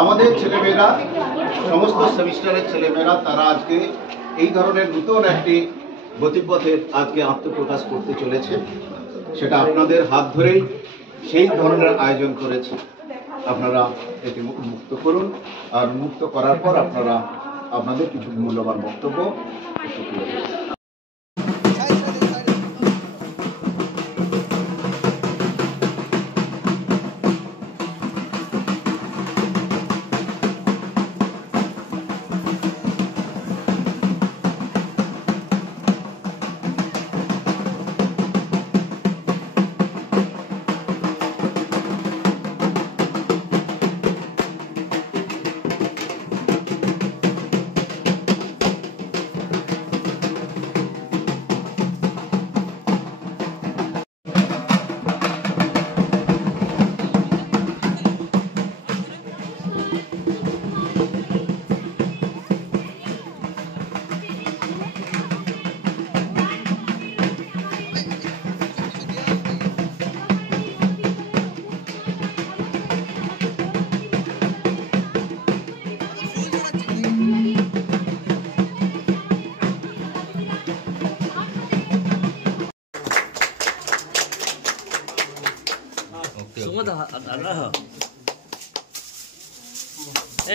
আমাদের ছেলেমেয়েরা সমস্ত সেমিস্টারের ছেলেমেয়েরা তারা আজকে এই ধরনের নতুন একটি গতিপথে আজকে আত্মপ্রকাশ করতে চলেছে। সেটা আপনাদের হাত ধরেই সেই ধরনের আয়োজন করেছে। আপনারা এটি মুক্ত করুন, আর মুক্ত করার পর আপনারা আপনাদের কিছু মূল্যবান বক্তব্য একটু তুলে দেবেন।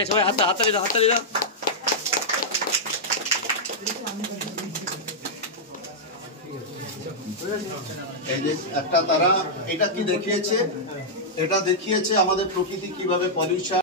সবাই হাততালি দাও, হাততালি দাও। এই যে একটা তারা এটা কি দেখিয়েছে, এটা দেখিয়েছে আমাদের প্রকৃতি কিভাবে পলিউশন